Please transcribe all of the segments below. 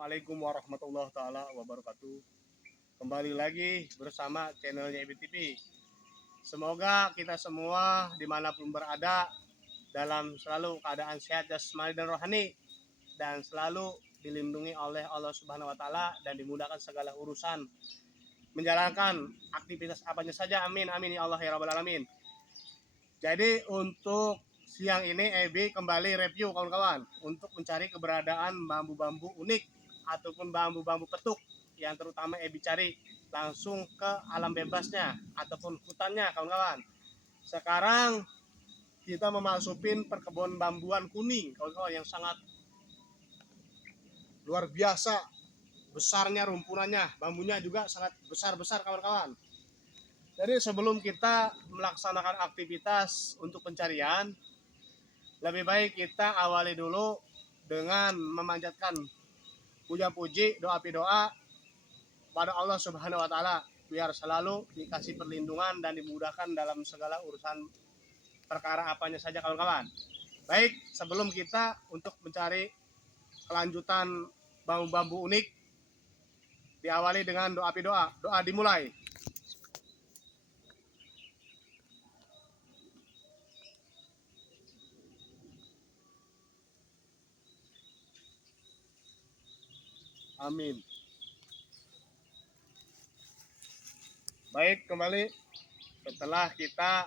Assalamualaikum warahmatullahi taala wabarakatuh. Kembali lagi bersama channelnya Ebi TV. Semoga kita semua dimanapun berada dalam selalu keadaan sehat jasmani dan rohani, dan selalu dilindungi oleh Allah Subhanahu wa taala dan dimudahkan segala urusan menjalankan aktivitas apanya saja. Amin amin ya Allah ya rabbal alamin. Jadi untuk siang ini Ebi kembali review kawan-kawan untuk mencari keberadaan bambu-bambu unik ataupun bambu-bambu petuk yang terutama Ebi cari langsung ke alam bebasnya ataupun hutannya kawan-kawan. Sekarang kita memasukin perkebunan bambuan kuning kawan-kawan yang sangat luar biasa besarnya rumpunannya, bambunya juga sangat besar-besar kawan-kawan. Jadi sebelum kita melaksanakan aktivitas untuk pencarian, lebih baik kita awali dulu dengan memanjatkan puja-puji, doa-doa pada Allah Subhanahu wa taala biar selalu dikasih perlindungan dan dimudahkan dalam segala urusan perkara apanya saja kawan-kawan. Baik, sebelum kita untuk mencari kelanjutan bambu-bambu unik, diawali dengan doa. Doa dimulai. Amin. Baik, kembali setelah kita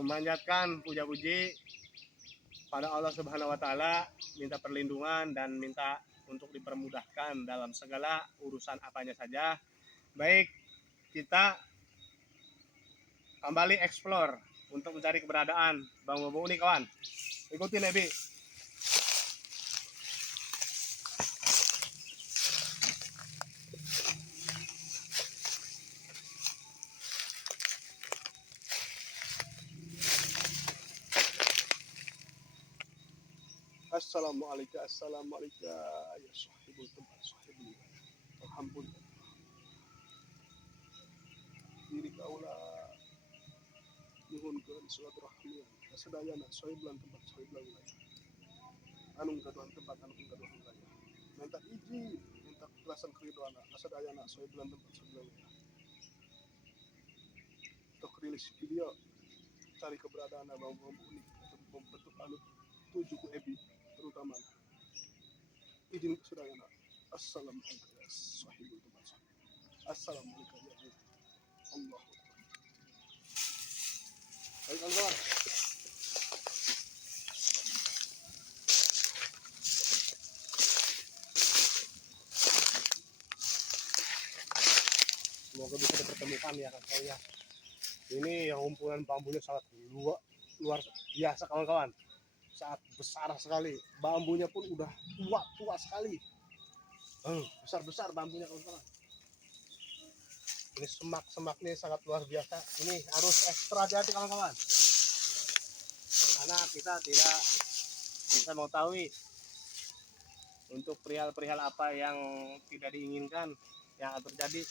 memanjatkan puja-puji pada Allah Subhanahu wa taala, minta perlindungan dan minta untuk dipermudahkan dalam segala urusan apanya saja. Baik, kita kembali explore untuk mencari keberadaan bambu-bambu unik kawan. Ikutin Ebi. Assalamualaikum ya sahibul tempat sahibul. Alhamdulillah. Diri kaula nyuhunkeun silaturahmi kasadayana sahibulan tempat sahibulan wilayah. Anu kaduan tempat anu kaduan wilayah. Minta izin, minta kekerasan keridhoana kasadayana sahibulan tempat sahibulan wilayah. Untuk rilis video cari keberadaan bambu-bambu unik atau bambu petuk anu tuju ku Ebi terutama. Izin kasadayana. Assalamualaikum ya sahibul tempat sahib. Assalamualaikum ya Allah. Baik kawan-kawan. Semoga bisa dipertemukan ya kawan-kawan ya. Ini yang rumpunan bambunya sangat luar biasa kawan-kawan. Sangat besar sekali. Bambunya pun udah tua sekali. Besar-besar bambunya kawan-kawan. Ini semak-semaknya sangat luar biasa. Ini harus ekstra hati-hati kawan-kawan. Karena kita tidak bisa mengetahui untuk perihal-perihal apa yang tidak diinginkan yang akan terjadi.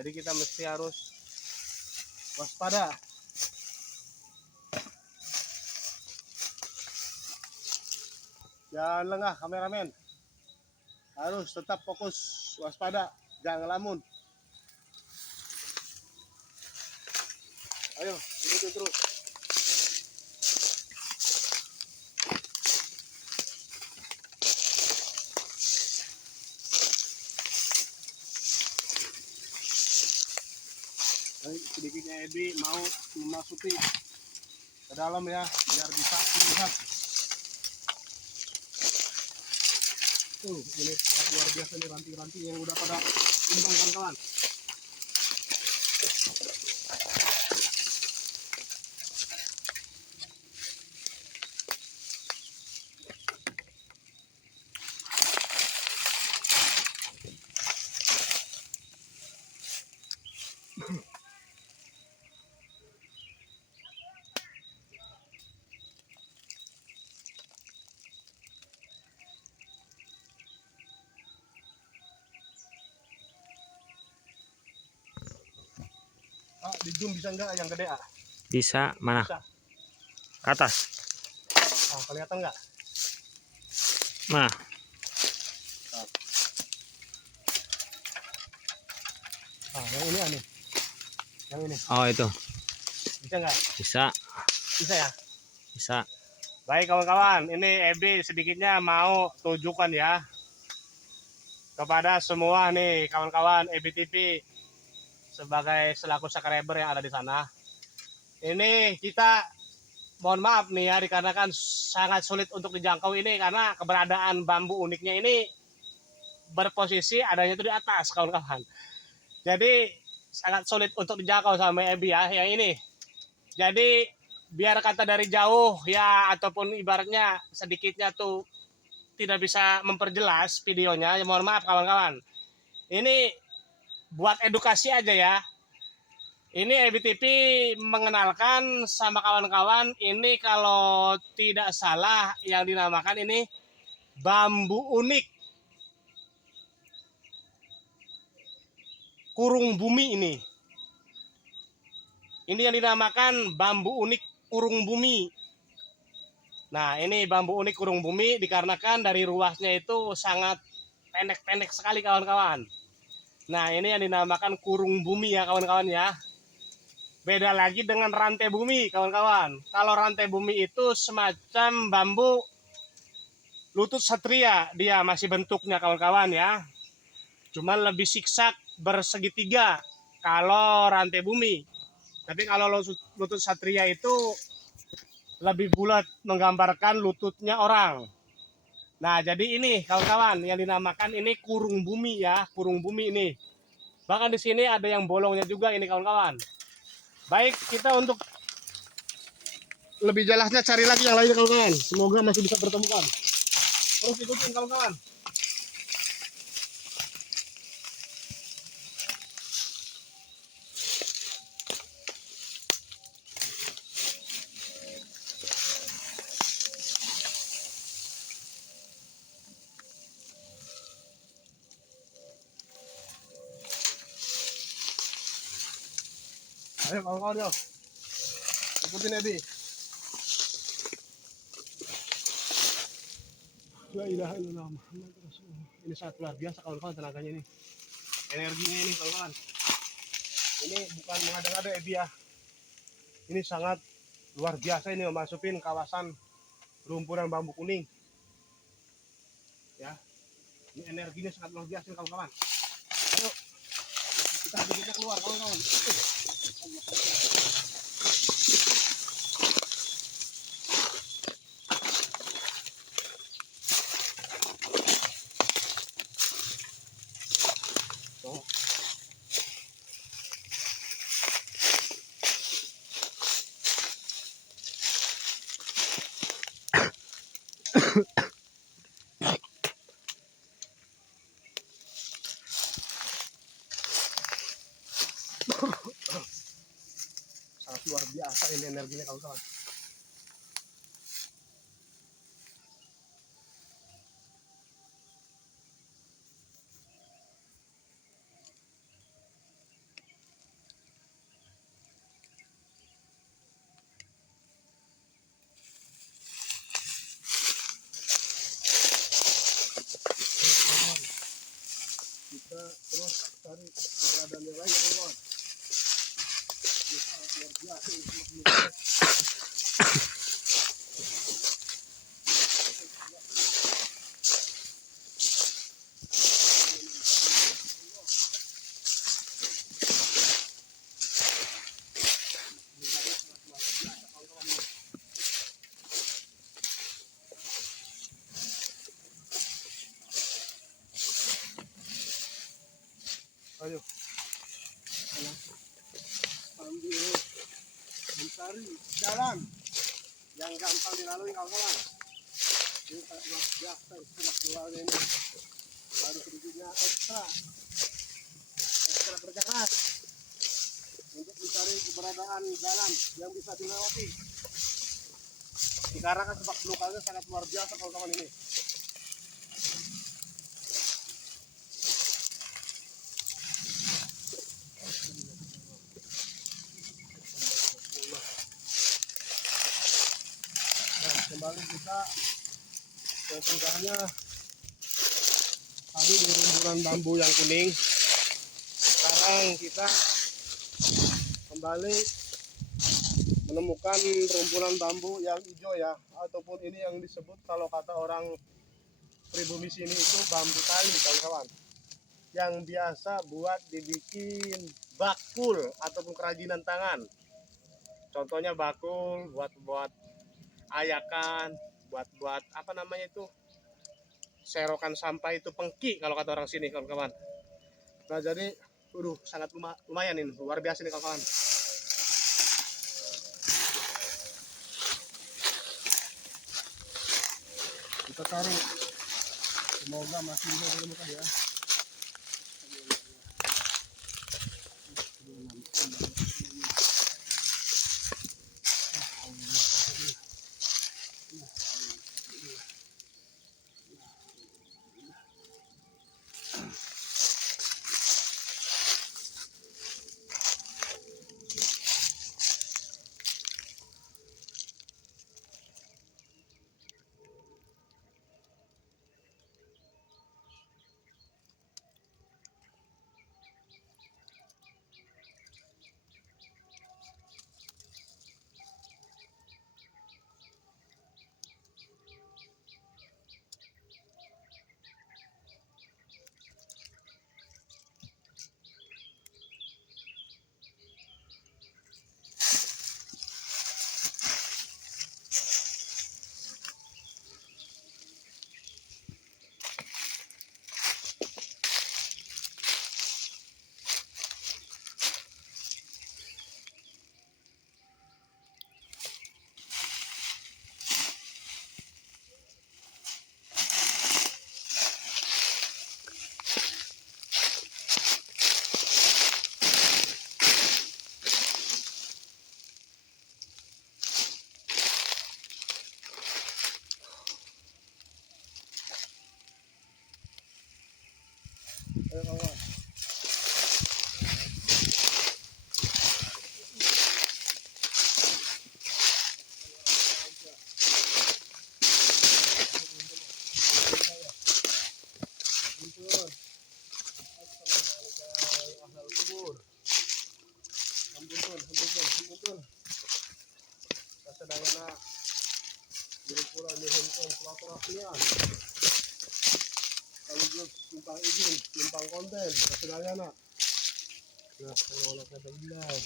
Jadi kita mesti harus waspada. Jangan lengah kameramen. Harus tetap fokus, waspada, jangan ngelamun. Ayo, ikutin terus. Baik, sedikitnya Ebi mau memasuki ke dalam ya, biar bisa melihat. Ini luar biasa nih ranting-ranting yang udah pada tumbang kawan-kawan. Di zoom bisa enggak yang gede ah? Bisa, mana? Bisa. Ke atas. Kelihatan enggak? Mana? Nah, yang ini nih. Yang ini. Oh, itu. Bisa nggak? Bisa. Bisa ya? Bisa. Baik kawan-kawan, ini Ebi sedikitnya mau tunjukkan ya kepada semua nih kawan-kawan Ebi TV sebagai selaku subscriber yang ada di sana. Ini kita mohon maaf nih ya, dikarenakan sangat sulit untuk dijangkau ini karena keberadaan bambu uniknya ini berposisi adanya itu di atas kawan-kawan. Jadi sangat sulit untuk dijangkau sama Ebi ya yang ini. Jadi biar kata dari jauh ya ataupun ibaratnya sedikitnya tuh tidak bisa memperjelas videonya, ya mohon maaf kawan-kawan. Ini buat edukasi aja ya. Ini Ebi TV mengenalkan sama kawan-kawan, ini kalau tidak salah yang dinamakan ini bambu unik kurung bumi ini. Ini yang dinamakan bambu unik kurung bumi. Nah, ini bambu unik kurung bumi dikarenakan dari ruasnya itu sangat pendek-pendek sekali kawan-kawan. Nah, ini yang dinamakan kurung bumi ya kawan-kawan ya. Beda lagi dengan rantai bumi kawan-kawan. Kalau rantai bumi itu semacam bambu lutut satria, dia masih bentuknya kawan-kawan ya. Cuman lebih siksak bersegitiga kalau rantai bumi. Tapi kalau lutut satria itu lebih bulat menggambarkan lututnya orang. Nah, jadi ini kawan-kawan yang dinamakan ini kurung bumi ya, kurung bumi ini. Bahkan di sini ada yang bolongnya juga ini kawan-kawan. Baik, kita untuk lebih jelasnya cari lagi yang lainnya kawan-kawan. Semoga masih bisa bertemukan. Terus ikutin kawan-kawan. Ayo kawan-kawan yuk. Ikutin Ebi. La ilaha illallah Muhammad Rasulullah. Ini sangat luar biasa kawan-kawan tenaganya ini. Energinya ini kawan-kawan. Ini bukan mengada-ngada Ebi ya. Ini sangat luar biasa ini memasukin kawasan rumpuran bambu kuning. Ya. Ini energinya sangat luar biasa kawan-kawan. Ayo. Kita sedikitnya keluar kawan-kawan. Sangat luar biasa ini energinya kawan-kawan. Kita terus cari keberadaan yang lain kawan-kawan. Ini sangat luar biasa ini. Ayo, ambil mencari jalan yang gampang dilalui kawan-kawan. Ini sangat luar biasa istilah keluarnya ini. Baru sedikitnya ekstra kerja keras untuk mencari keberadaan jalan yang bisa dilewati. Dikarenakan sebab belukangnya sangat luar biasa kawan-kawan ini. Kembali kita sesudahnya tadi di rumpuran bambu yang kuning. Sekarang sekarang kita kembali menemukan rumpulan bambu yang hijau ya, ataupun ini yang disebut kalau kata orang pribumi sini itu bambu tali kawan-kawan, yang biasa buat dibikin bakul ataupun kerajinan tangan. Contohnya bakul buat ayakan, buat apa namanya itu, serokan sampah itu pengki kalau kata orang sini kawan-kawan. Nah jadi sangat lumayan ini, luar biasa nih kawan-kawan. Kita taruh, semoga masih bisa ditemukan ya. Ayo kawan. Ampun. Kasadayana pura di handphone silaturahmian. Sekaligus tumpang izin, tumpang konten, kasadayana. Nah, kalau anak kata bilang.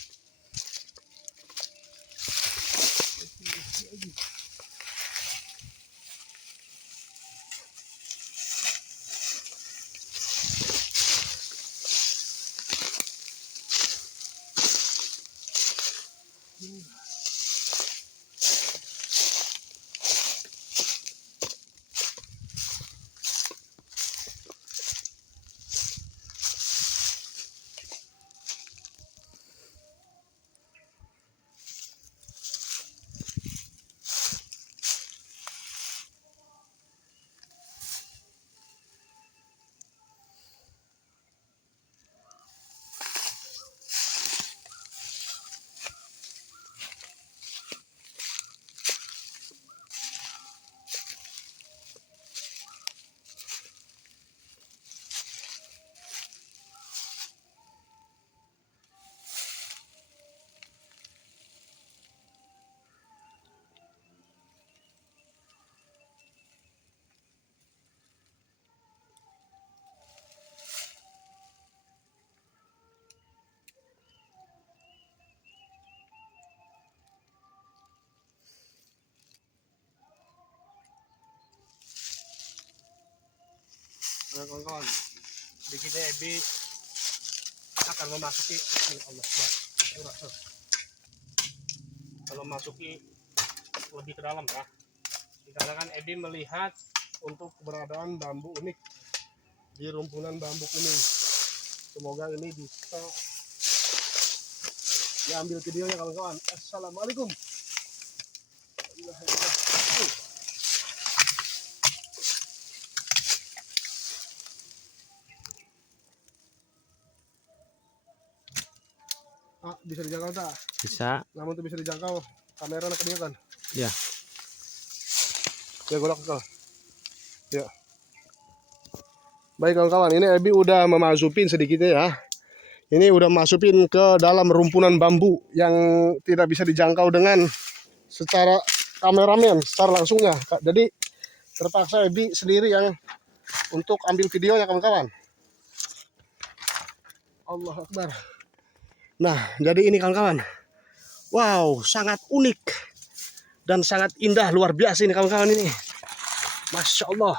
Nah, kawan-kawan, sedikitnya Ebi akan memasuki kalau memasuki lebih ke dalam ya, dikarenakan Ebi melihat untuk keberadaan bambu unik di rumpunan bambu kuning. Semoga ini bisa diambil videonya kawan-kawan. Assalamualaikum. Bisa dijangkau tak? Bisa. Namun itu bisa dijangkau. Kamera nak dia kan? Ya. Ya golok kau. Ya. Baik kawan-kawan, ini Ebi udah memasukin sedikitnya ya. Ini udah masukin ke dalam rumpunan bambu yang tidak bisa dijangkau dengan secara kameramen, secara langsungnya. Jadi terpaksa Ebi sendiri yang untuk ambil videonya kawan-kawan. Allah Akbar. Nah, jadi ini kawan-kawan. Wow, sangat unik dan sangat indah, luar biasa ini kawan-kawan ini. Masya Allah.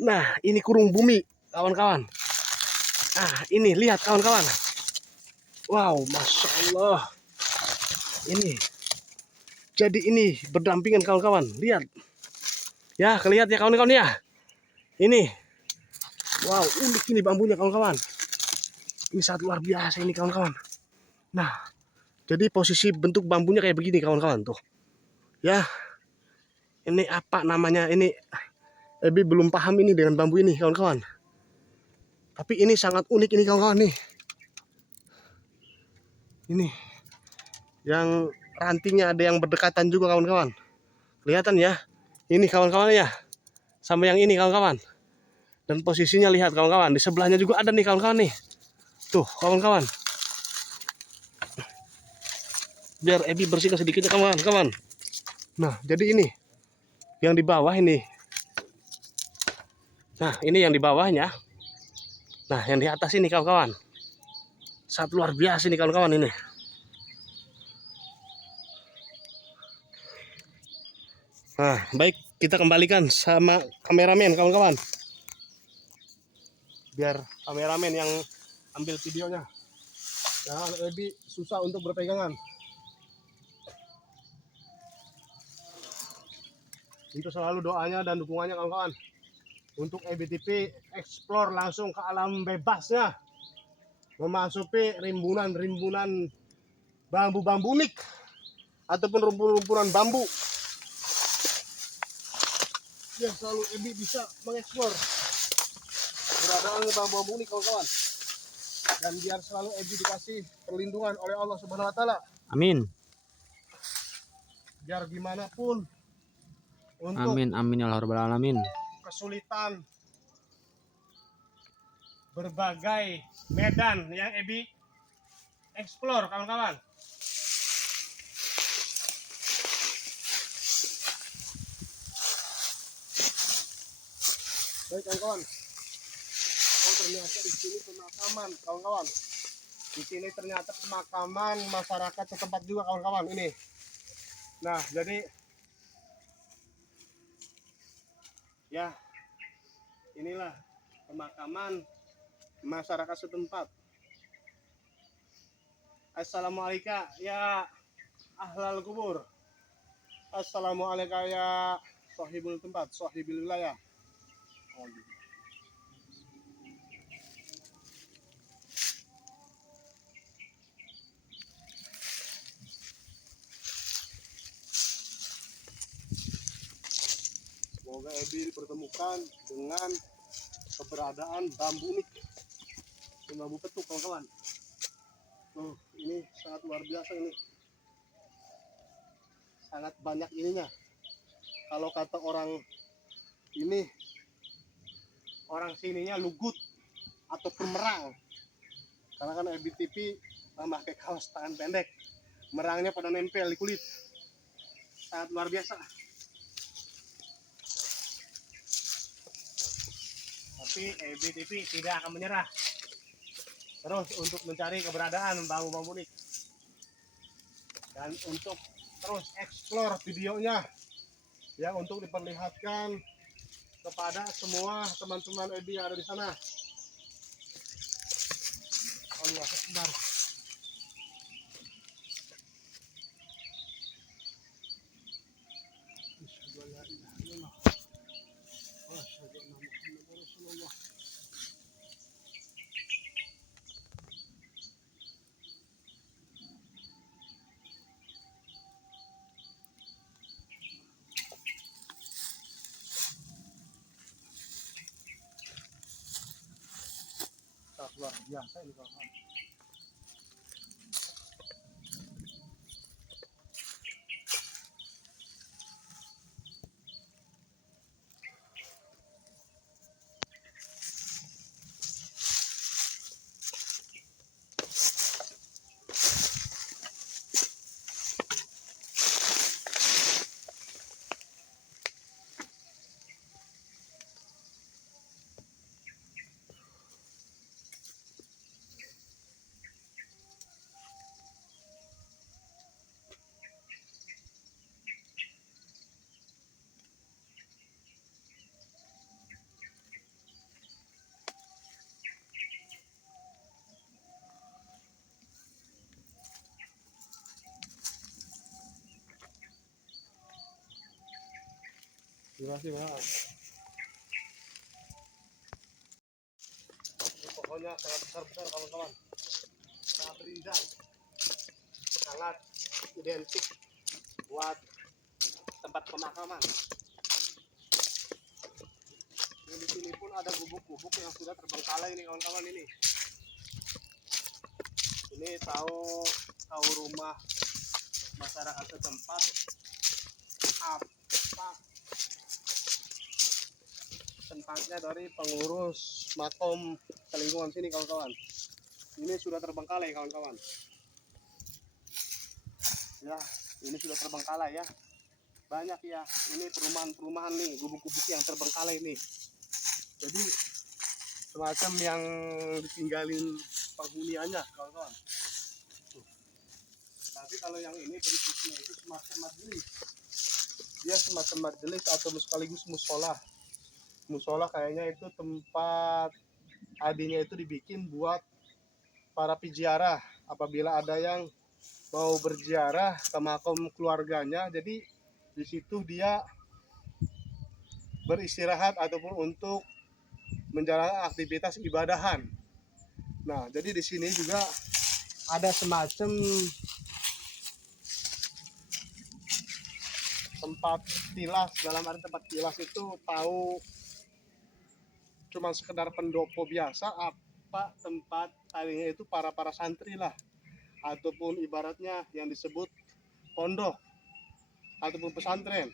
Nah, ini kurung bumi kawan-kawan. Nah, ini lihat kawan-kawan. Wow, Masya Allah. Ini. Jadi ini berdampingan kawan-kawan. Lihat. Ya, kelihatan ya kawan-kawan ya. Ini. Wow, unik ini bambunya kawan-kawan. Ini sangat luar biasa ini kawan-kawan. Nah, jadi posisi bentuk bambunya kayak begini kawan-kawan tuh. Ya. Ini apa namanya? Ini Ebi belum paham ini dengan bambu ini kawan-kawan. Tapi ini sangat unik ini kawan-kawan nih. Ini yang rantingnya ada yang berdekatan juga kawan-kawan. Kelihatan ya. Ini kawan-kawan ya. Sama yang ini kawan-kawan. Dan posisinya lihat kawan-kawan. Di sebelahnya juga ada nih kawan-kawan nih. Tuh kawan-kawan. Biar Ebi bersihkan sedikit ya kawan-kawan. Nah jadi ini. Yang di bawah ini. Nah ini yang di bawahnya. Nah yang di atas ini kawan-kawan. Sangat luar biasa ini kawan-kawan ini. Nah, baik, kita kembalikan sama kameramen kawan-kawan. Biar kameramen yang ambil videonya. Nah, lebih susah untuk berpegangan. Itu selalu doanya dan dukungannya kawan-kawan. Untuk EBTP explore langsung ke alam bebasnya. Memasuki rimbunan-rimbunan bambu-bambu unik. Ataupun rumpunan bambu. Ya selalu Ebi bisa mengeksplor keberadaan bambu-bambu ini kawan-kawan, dan biar selalu Ebi dikasih perlindungan oleh Allah Subhanahu Wa Taala. Amin. Biar gimana pun untuk Amin amin ya rabbal alamin. kesulitan berbagai medan yang Ebi explore kawan-kawan. Baik kawan-kawan. Oh ternyata di sini pemakaman kawan-kawan. Di sini ternyata pemakaman masyarakat setempat juga kawan-kawan ini. Nah jadi ya inilah pemakaman masyarakat setempat. Assalamualaikum ya ahlal kubur. Assalamualaikum ya sahibul tempat, sahibul wilayah. Oh, gitu. Semoga Ebi dipertemukan dengan keberadaan bambu unik, bambu petuk kawan-kawan. Ini sangat luar biasa ini, sangat banyak ininya. Kalau kata orang ini, orang sininya lugut ataupun merang, karena kan Ebi TV pakai kaos tangan pendek, merangnya pada nempel di kulit, sangat luar biasa. Tapi Ebi TV tidak akan menyerah, terus untuk mencari keberadaan bambu-bambu unik dan untuk terus explore videonya ya, untuk diperlihatkan kepada semua teman-teman Ebi yang ada di sana. Allah Akbar. Luar biasa ini kawan. durasi banget. Ini pohonnya sangat besar-besar kawan-kawan. Sangat rindang. Sangat identik buat tempat pemakaman. Di sini pun ada gubuk-gubuk yang sudah terbengkalai ini kawan-kawan ini. Ini tahu rumah masyarakat setempat apa tempatnya dari pengurus makom lingkungan sini kawan-kawan. Ini sudah terbengkalai kawan-kawan. Ya, ini sudah terbengkalai ya. Banyak ya. Ini perumahan-perumahan nih, gubuk-gubuk yang terbengkalai nih. Jadi semacam yang ditinggalin penghuniannya kawan-kawan. Tapi kalau yang ini berikutnya itu semacam majelis. Dia semacam majelis atau sekaligus musola. Musola kayaknya itu tempat adinya itu dibikin buat para peziarah. Apabila ada yang mau berziarah ke makam keluarganya, jadi di situ dia beristirahat ataupun untuk menjalani aktivitas ibadahan. Nah, jadi di sini juga ada semacam tempat tilas. Dalam arti tempat tilas itu tahu cuma sekedar pendopo biasa, apa tempat tadinya itu para santri lah, ataupun ibaratnya yang disebut pondok ataupun pesantren.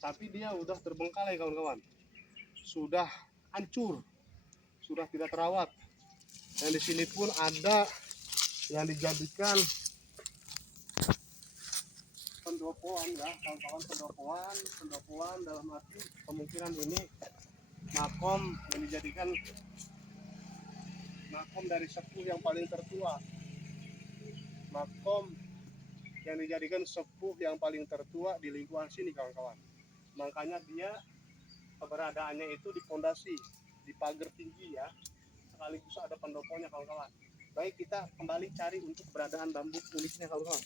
Tapi dia udah terbengkalai kawan-kawan, sudah hancur, sudah tidak terawat. Dan di sini pun ada yang dijadikan pendopoan ya kawan-kawan, pendopoan dalam arti kemungkinan ini makom yang dijadikan makom dari sepuh yang paling tertua, makom yang dijadikan sepuh yang paling tertua di lingkungan sini kawan-kawan. Makanya dia keberadaannya itu di pondasi, di pagar tinggi ya, sekaligus ada pendoponya kawan-kawan. Baik, kita kembali cari untuk keberadaan bambu uniknya kawan-kawan.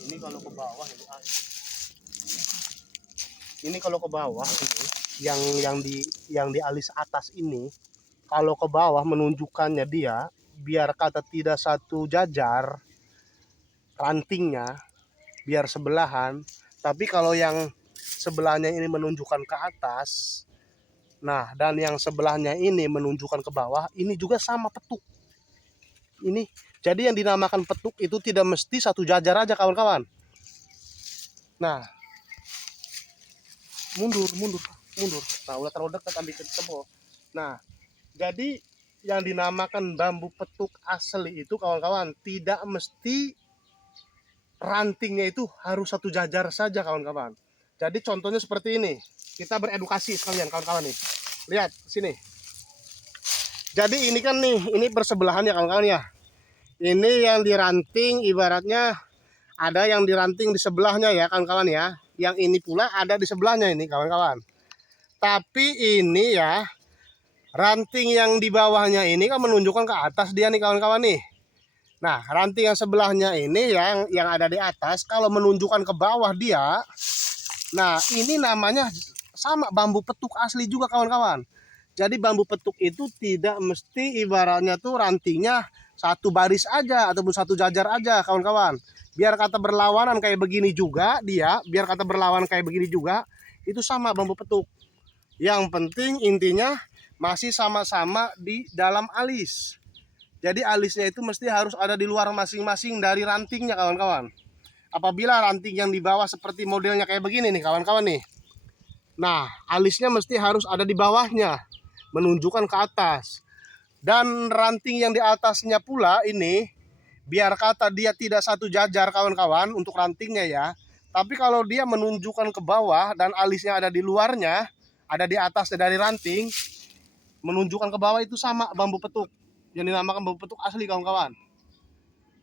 Ini kalau ke bawah ini kalau ke bawah ini yang di alis atas ini, kalau ke bawah menunjukkannya dia biar kata tidak satu jajar rantingnya, biar sebelahan. Tapi kalau yang sebelahnya ini menunjukkan ke atas, nah dan yang sebelahnya ini menunjukkan ke bawah, ini juga sama petuk ini. Jadi yang dinamakan petuk itu tidak mesti satu jajar aja kawan-kawan. Nah, mundur. Nah, udah terlalu dekat ambil ke tembok. Nah, jadi yang dinamakan bambu petuk asli itu kawan-kawan tidak mesti rantingnya itu harus satu jajar saja kawan-kawan. Jadi contohnya seperti ini. Kita beredukasi sekalian kawan-kawan nih. Lihat sini. Jadi ini kan nih, ini bersebelahan ya kawan-kawan ya. Ini yang diranting ibaratnya ada yang diranting di sebelahnya ya kawan-kawan ya. Yang ini pula ada di sebelahnya ini kawan-kawan. Tapi ini ya ranting yang di bawahnya ini kan menunjukkan ke atas dia nih kawan-kawan nih. Nah, ranting yang sebelahnya ini yang ada di atas kalau menunjukkan ke bawah dia. Nah, ini namanya sama bambu petuk asli juga kawan-kawan. Jadi bambu petuk itu tidak mesti ibaratnya tuh rantingnya satu baris aja ataupun satu jajar aja kawan-kawan. Biar kata berlawanan kayak begini juga dia, biar kata berlawanan kayak begini juga, itu sama bambu petuk. Yang penting intinya masih sama-sama di dalam alis. Jadi alisnya itu mesti harus ada di luar masing-masing dari rantingnya kawan-kawan. Apabila ranting yang di bawah seperti modelnya kayak begini nih kawan-kawan nih. Nah, alisnya mesti harus ada di bawahnya, menunjukkan ke atas. Dan ranting yang di atasnya pula ini, biar kata dia tidak satu jajar kawan-kawan untuk rantingnya ya. Tapi kalau dia menunjukkan ke bawah dan alisnya ada di luarnya, ada di atasnya dari ranting, menunjukkan ke bawah itu sama bambu petuk. Yang dinamakan bambu petuk asli kawan-kawan.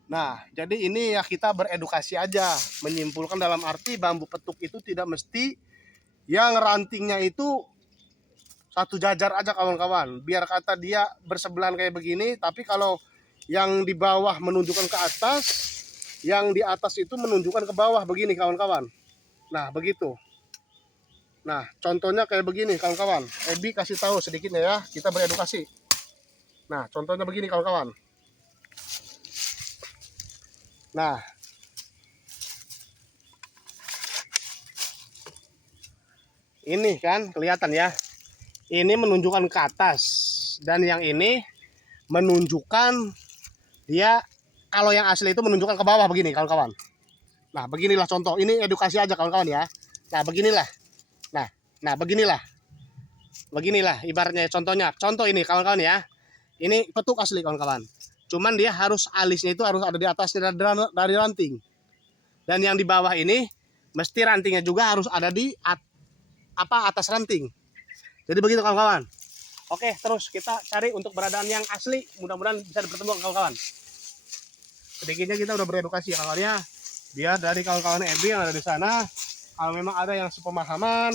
Nah, jadi ini ya kita beredukasi aja, menyimpulkan dalam arti bambu petuk itu tidak mesti yang rantingnya itu satu jajar aja kawan-kawan. Biar kata dia bersebelahan kayak begini, tapi kalau yang di bawah menunjukkan ke atas, yang di atas itu menunjukkan ke bawah begini kawan-kawan. Nah, begitu. Nah, contohnya kayak begini kawan-kawan. Ebi kasih tahu sedikitnya ya, kita beredukasi. Nah, contohnya begini kawan-kawan. Nah, ini kan kelihatan ya. Ini menunjukkan ke atas. Dan yang ini menunjukkan dia, kalau yang asli itu menunjukkan ke bawah begini kawan-kawan. Nah, beginilah contoh. Ini edukasi aja kawan-kawan ya. Nah, beginilah. Nah, beginilah. Beginilah ibaratnya contohnya. Contoh ini kawan-kawan ya. Ini petuk asli kawan-kawan. Cuman dia harus alisnya itu harus ada di atasnya dari ranting. Dan yang di bawah ini mesti rantingnya juga harus ada di atas ranting. Jadi begitu kawan-kawan. Oke, terus kita cari untuk beradaan yang asli. Mudah-mudahan bisa dipertemukan kawan-kawan. Sedikitnya kita udah beredukasi ya kawan ya. Biar dari kawan-kawan Ebi yang ada di sana, kalau memang ada yang sepemahaman,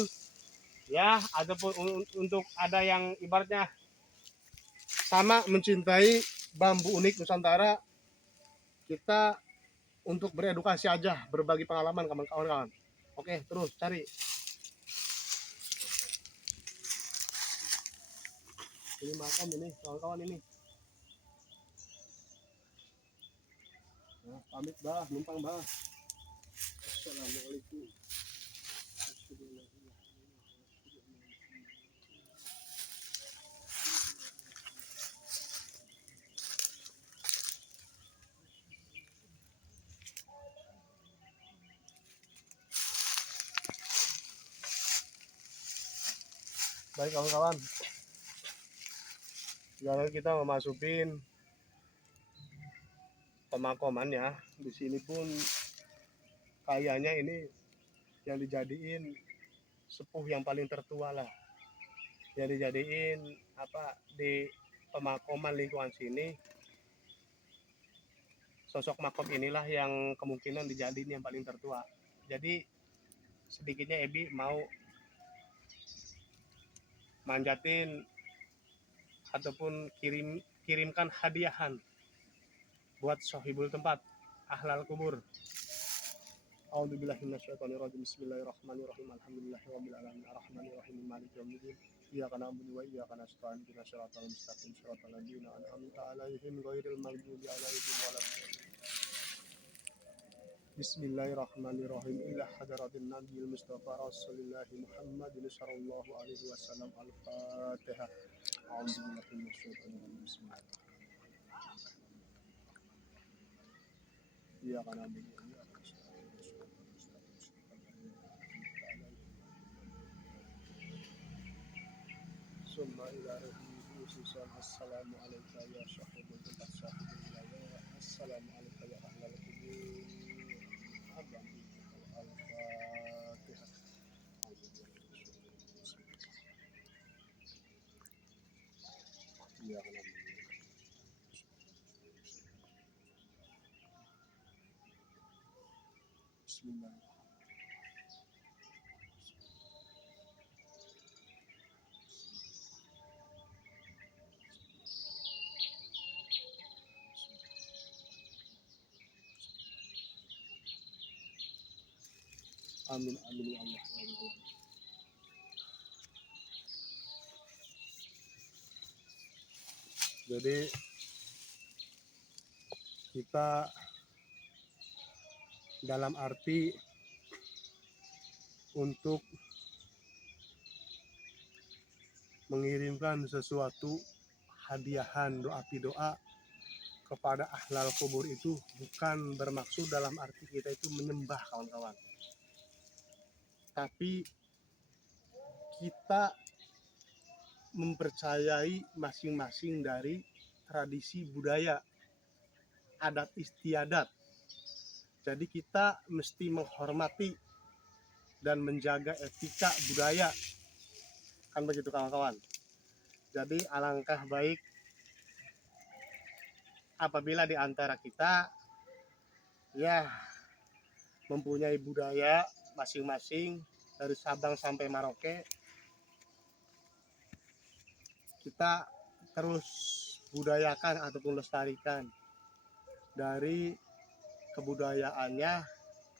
ya, ataupun untuk ada yang ibaratnya sama mencintai bambu unik Nusantara, kita untuk beredukasi aja, berbagi pengalaman kawan-kawan. Oke, terus cari. Ini makan ini kawan-kawan ini. Nah, pamit bah, numpang bah. Assalamualaikum. Baik kawan-kawan, sekarang kita memasukin pemakaman ya. Di sini pun kayaknya ini yang dijadiin sepuh yang paling tertua lah. Yang dijadiin apa di pemakaman lingkungan sini. Sosok makom inilah yang kemungkinan dijadiin yang paling tertua. Jadi sedikitnya Ebi mau manjatin ataupun kirimkan hadiahan buat sohibul tempat ahlal kubur. A'udzubillahi minasyaitonirrajim. Bismillahirrahmanirrahim. Alhamdulillahirabbil alamin arrahmanirrahim maliki yaumiddin. Iyyaka na'budu wa iyyaka nasta'in. Ihdinas siratal mustaqim siratal ladzina an'amta 'alaihim ghairil maghdubi 'alaihim waladdallin. Bismillahirrahmanirrahim. Ila hadratin nabiyil mustafa rasulillahi Muhammadin sallallahu alaihi wasallam. Al-Fatihah. A'udzubillahi minasyaitonirrajim. Bismillahirrahmanirrahim. Iyyaka na'budu wa iyyaka nasta'in. Summa ila rabbihi ususan. Assalamu alayka ya sahibul tempat sahibul wilayah. Assalamu alayka ya ahlal kubur. Al-Fatihah. Bismillah. Amin amin ya Allah. Jadi kita dalam arti untuk mengirimkan sesuatu hadiahan doa kepada ahlal kubur itu bukan bermaksud dalam arti kita itu menyembah kawan-kawan, tapi kita mempercayai masing-masing dari tradisi budaya adat istiadat. Jadi kita mesti menghormati dan menjaga etika budaya, kan begitu kawan-kawan. Jadi alangkah baik apabila di antara kita ya mempunyai budaya masing-masing dari Sabang sampai Merauke, kita terus budayakan ataupun lestarikan dari kebudayaannya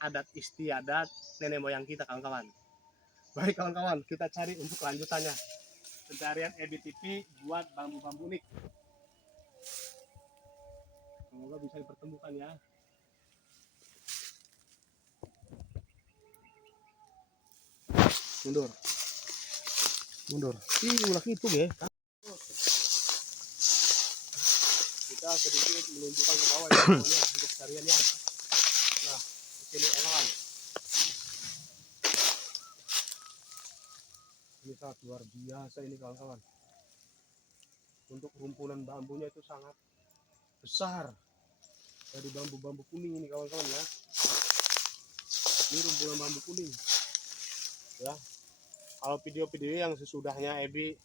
adat istiadat nenek moyang kita kawan-kawan. Baik kawan-kawan, kita cari untuk lanjutannya pencarian EBTP buat bambu-bambu unik. Semoga bisa dipertemukan ya. Mundur ulah itu ya. Kita sedikit menunjukkan ke bawah ya untuk cariannya. Nah, di sini kawan. Ini sangat luar biasa ini kawan-kawan. Untuk rumpunan bambunya itu sangat besar. Dari bambu-bambu kuning ini kawan-kawan ya. Ini rumpunan bambu kuning. Ya. Kalau video-video yang sesudahnya Ebi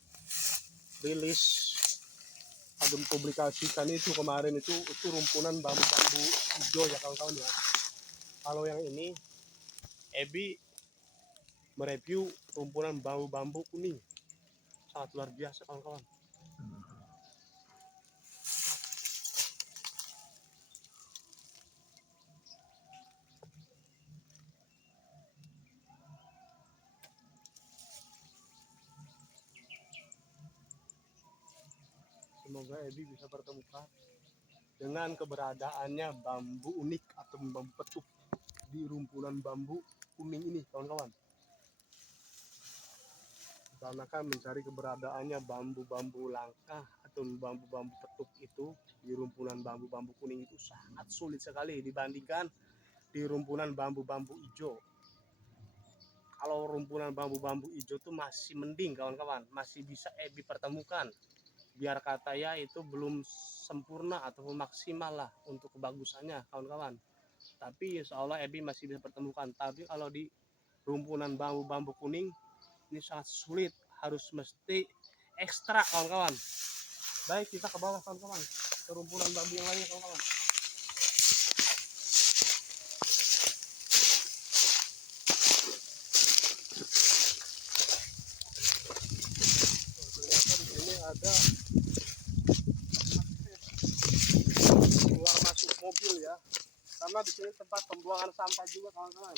rilis atau publikasikan itu kemarin itu rumpunan bambu-bambu hijau ya kawan-kawan ya. Kalau yang ini Ebi mereview rumpunan bambu-bambu kuning, sangat luar biasa kawan-kawan. Semoga Ebi bisa pertemukan dengan keberadaannya bambu unik atau bambu petuk di rumpunan bambu kuning ini kawan-kawan. Karena kan mencari keberadaannya bambu-bambu langka atau bambu-bambu petuk itu di rumpunan bambu-bambu kuning itu sangat sulit sekali dibandingkan di rumpunan bambu-bambu hijau. Kalau rumpunan bambu-bambu hijau tuh masih mending kawan-kawan, masih bisa Ebi pertemukan. Biar katanya itu belum sempurna atau maksimal lah untuk kebagusannya kawan-kawan. Tapi insya Allah Ebi masih bisa pertemukan. Tapi kalau di rumpunan bambu-bambu kuning ini sangat sulit, harus mesti ekstra kawan-kawan. Baik, kita ke bawah kawan-kawan, ke rumpunan bambu yang lainnya kawan-kawan. Ternyata di sini ada keluar masuk mobil ya, karena di sini tempat pembuangan sampah juga kawan-kawan.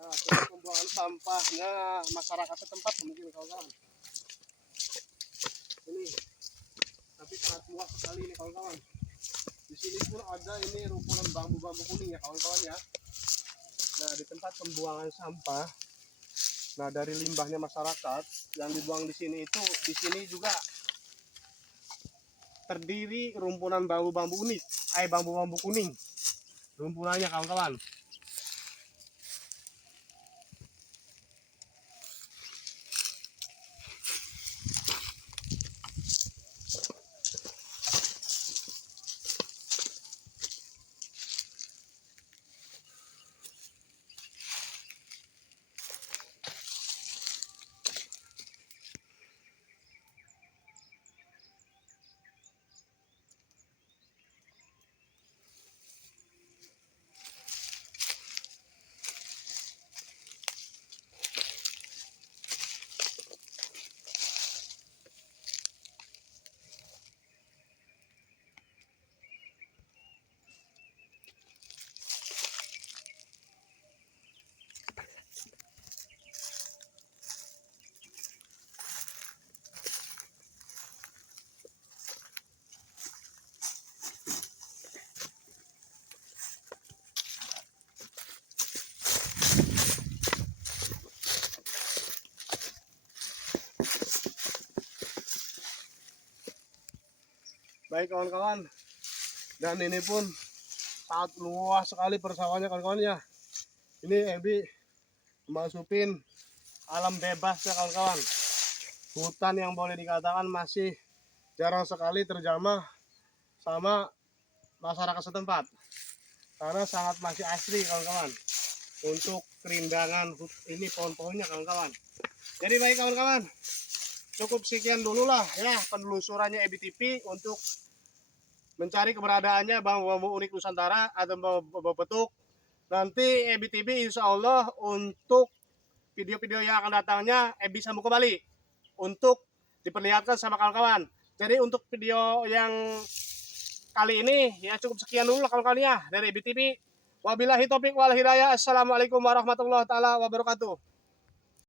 Nah, tempat pembuangan sampahnya masyarakat setempat mungkin kawan-kawan. Ini tapi sangat luas sekali ini kawan-kawan. Di sini pun ada ini rumpunan bambu-bambu kuning ya kawan-kawan ya. Nah, di tempat pembuangan sampah, nah dari limbahnya masyarakat yang dibuang di sini itu, di sini juga terdiri rumpunan bambu-bambu unik, bambu-bambu kuning. Rumpunannya kawan-kawan. Baik kawan-kawan, dan ini pun sangat luas sekali persawahannya kawan-kawan ya. Ini Ebi masukin alam bebas ya kawan-kawan. Hutan yang boleh dikatakan masih jarang sekali terjamah sama masyarakat setempat, karena sangat masih asli kawan-kawan untuk kerindangan ini pohon-pohonnya kawan-kawan. Jadi baik kawan-kawan, cukup sekian dulu lah ya penelusurannya EBTP untuk mencari keberadaannya bambu-bambu unik Nusantara atau bambu petuk. Nanti EBTP insya Allah untuk video-video yang akan datangnya Ebi sambung kembali untuk diperlihatkan sama kawan-kawan. Jadi untuk video yang kali ini ya cukup sekian dulu kawan-kawan ya dari EBTP. Wabillahi taufiq wal hidayah. Assalamualaikum warahmatullahi taala wabarakatuh.